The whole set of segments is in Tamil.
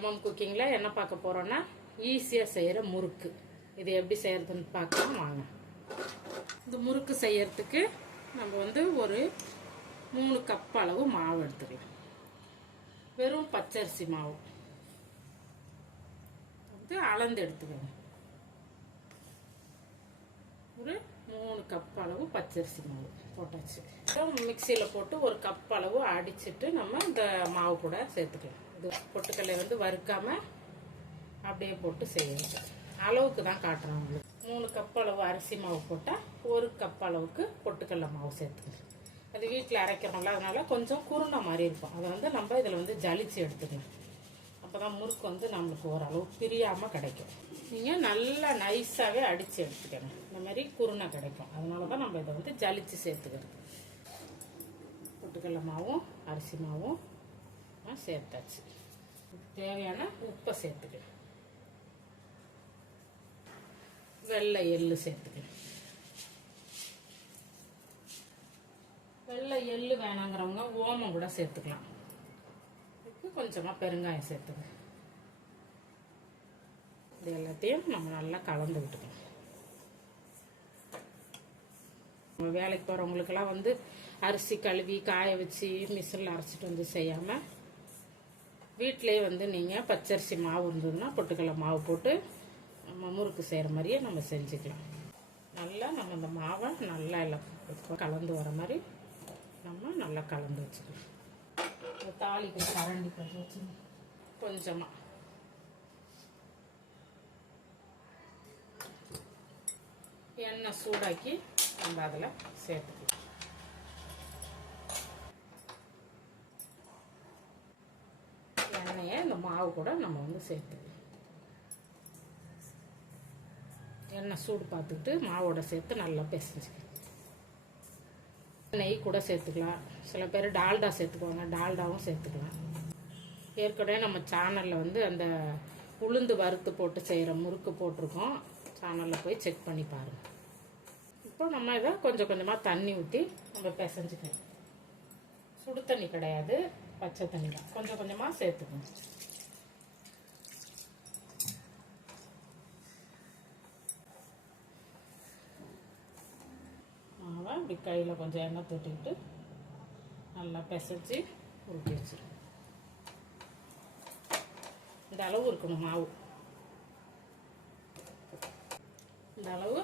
எம்எம் குக்கிங்கில் என்ன பார்க்க போகிறோன்னா ஈஸியாக செய்கிற முறுக்கு. இது எப்படி செய்கிறதுன்னு பார்க்கலாம் வாங்க. இந்த முறுக்கு செய்யறதுக்கு நம்ம வந்து ஒரு 3 கப் அளவு மாவு எடுத்துக்கலாம். வெறும் பச்சரிசி மாவு வந்து அளந்து எடுத்துக்கணும். ஒரு 3 கப் அளவு பச்சரிசி மாவு போட்டாச்சு. மிக்சியில் போட்டு ஒரு கப் அளவு அடிச்சுட்டு நம்ம இந்த மாவு கூட சேர்த்துக்கலாம். இது பொட்டுக்கல்லை வந்து வறுக்காம அப்படியே போட்டு செய்யணும். அளவுக்கு தான் காட்டுறேன் உங்களுக்கு. 3 கப் அளவு அரிசி மாவு போட்டால் 1 கப் அளவுக்கு பொட்டுக்கடலை மாவு சேர்த்துக்கணும். அது வீட்டில் அரைக்கிறோம்ல, அதனால கொஞ்சம் குருணை மாதிரி இருக்கும். அதை வந்து நம்ம இதில் வந்து ஜலிச்சு எடுத்துக்கணும். அப்போ தான் முறுக்கு வந்து நம்மளுக்கு ஓரளவு பிரியாமல் கிடைக்கும். நீங்கள் நல்லா நைஸாகவே அடித்து எடுத்துக்கணும். இந்த மாதிரி குருணை கிடைக்கும். அதனால தான் நம்ம இதை வந்து ஜலிச்சு சேர்த்துக்கிறது. பொட்டுக்கடலை மாவும் அரிசி மாவும் சேர்த்தாச்சு. தேவையான உப்பை சேர்த்துக்கணும். வெள்ளை எள்ளு சேர்த்துக்கணும். வெள்ளை எள்ளு வேணாங்கிறவங்க ஓமம் கூட சேர்த்துக்கலாம். கொஞ்சமா பெருங்காயம் சேர்த்துக்கணும். இது எல்லாத்தையும் நம்ம நல்லா கலந்து விட்டுக்கணும். வேலைக்கு போறவங்களுக்கெல்லாம் வந்து அரிசி கழுவி காய வச்சு மிஷினில் அரைச்சிட்டு வந்து செய்யாம வீட்டிலேயே வந்து நீங்க பச்சரிசி மாவு இருந்ததுன்னா பொட்டுக்கடலை மாவு போட்டு நம்ம முறுக்கு செய்கிற மாதிரியே நம்ம செஞ்சுக்கலாம். நல்லா நம்ம இந்த மாவை நல்லா எல்லாம் கலந்து வர மாதிரி நம்ம நல்லா கலந்து வச்சுக்கலாம். தாளிக்கு கரண்டி கொஞ்சம் வச்சு கொஞ்சமாக எண்ணெய் சூடாக்கி நம்ம அதில் சேர்த்துக்கலாம். எண்ணெயை இந்த மாவு கூட நம்ம வந்து சேர்த்துக்கலாம். எண்ணெய் சூடு பார்த்துக்கிட்டு மாவோட சேர்த்து நல்லா பிசைஞ்சுக்கலாம். நெய் கூட சேர்த்துக்கலாம். சில பேர் டால்டா சேர்த்துக்குவாங்க, டால்டாவும் சேர்த்துக்கலாம். ஏற்கனவே நம்ம சேனலில் வந்து அந்த உளுந்து வறுத்து போட்டு செய்கிற முறுக்கு போட்டிருக்கோம். சேனலில் போய் செக் பண்ணி பாருங்கள். இப்போ நம்ம இதை கொஞ்சம் கொஞ்சமாக தண்ணி ஊற்றி நம்ம பிசைஞ்சுக்கணும். சுடு தண்ணி கிடையாது, பச்சை தண்ணி தான். கொஞ்சம் கொஞ்சமாக சேர்த்துக்கணும். மாவை இப்படி கையில் கொஞ்சம் எண்ணெய் தொட்டிக்கிட்டு நல்லா பிசைஞ்சு உருட்டி வச்சிடும். இந்த அளவு இருக்கணும் மாவு. இந்த அளவு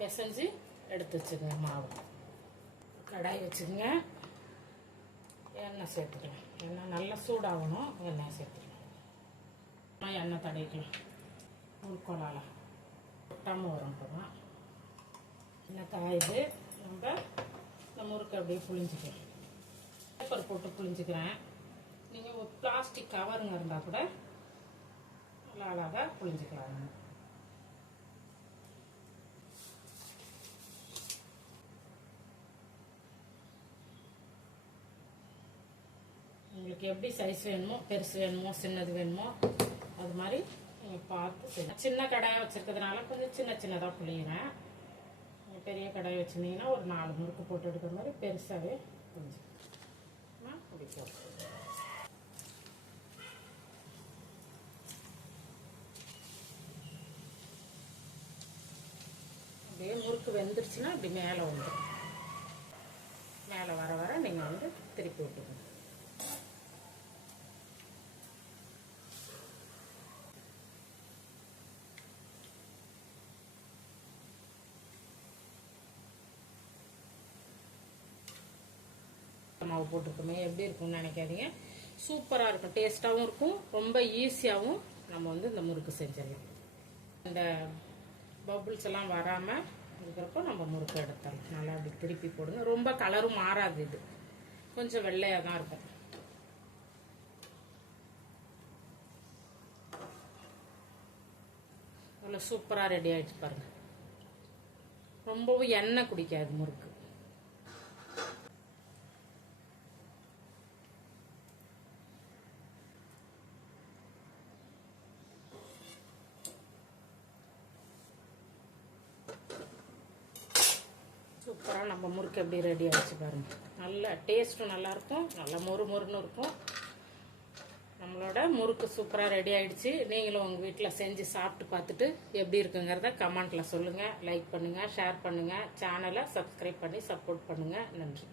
பிசைஞ்சு எடுத்து வச்சுக்கோங்க. மாவு கடாய் வச்சுக்கோங்க. எண்ணெய் சேர்த்துக்கலாம். எண்ணெய் நல்லா சூடாகணும். எண்ணெய் சேர்த்துக்கலாம். எண்ணெய் தடவிக்கலாம். முறுக்கோலால் கொட்டாமல் வரும். போதும் எண்ணெய் காயுது. நம்ம இந்த முறுக்கு அப்படியே புளிஞ்சிக்கலாம். பேப்பர் போட்டு புளிஞ்சிக்கிறேன். நீங்கள் ஒரு பிளாஸ்டிக் கவருங்க இருந்தால் கூட நல்லா அழகாக புளிஞ்சிக்கலாம். உங்களுக்கு எப்படி சைஸ் வேணுமோ, பெருசு வேணுமோ சின்னது வேணுமோ அது மாதிரி நீங்கள் பார்த்து செய்யணும். சின்ன கடாயை வச்சுருக்கிறதுனால கொஞ்சம் சின்ன சின்னதாக புளியுறேன். பெரிய கடாய் வச்சுருந்தீங்கன்னா ஒரு 4 முறுக்கு போட்டு எடுக்கிற மாதிரி பெருசாகவே கொஞ்சம் பிடிக்கும். அப்படியே முறுக்கு வெந்துருச்சுன்னா அப்படி மேலே வந்துடும். மேலே வர வர நீங்கள் வந்து திருப்பி விட்டுக்கணும். மாவு போட்டிருக்கோமே எப்படி இருக்கும்னு நினைக்காதீங்க. சூப்பராக இருக்கும். டேஸ்ட்டாகவும் இருக்கும். ரொம்ப ஈஸியாகவும் நம்ம வந்து இந்த முறுக்கு செஞ்சிடலாம். இந்த பபுள்ஸ் எல்லாம் வராமல் இருக்கிறப்போ நம்ம முறுக்கு எடுத்துடலாம். நல்லா அப்படி திருப்பி போடுங்க. ரொம்ப கலரும் மாறாது. இது கொஞ்சம் வெள்ளையாக தான் இருக்கும். நல்லா சூப்பராக ரெடி ஆகிடுச்சு பாருங்க. ரொம்பவும் எண்ணெய் குடிக்காது முறுக்கு. சூப்பராக நம்ம முறுக்கு எப்படி ரெடி ஆகிடுச்சு பாருங்கள். நல்ல டேஸ்ட்டும் நல்லாயிருக்கும். நல்லா மொறு மொறுன்னு இருக்கும். நம்மளோட முறுக்கு சூப்பராக ரெடி ஆயிடுச்சு. நீங்களும் உங்கள் வீட்டில் செஞ்சு சாப்பிட்டு பார்த்துட்டு எப்படி இருக்குங்கிறத கமெண்ட்டில் சொல்லுங்கள். லைக் பண்ணுங்கள், ஷேர் பண்ணுங்கள், சேனலை சப்ஸ்கிரைப் பண்ணி சப்போர்ட் பண்ணுங்கள். நன்றி.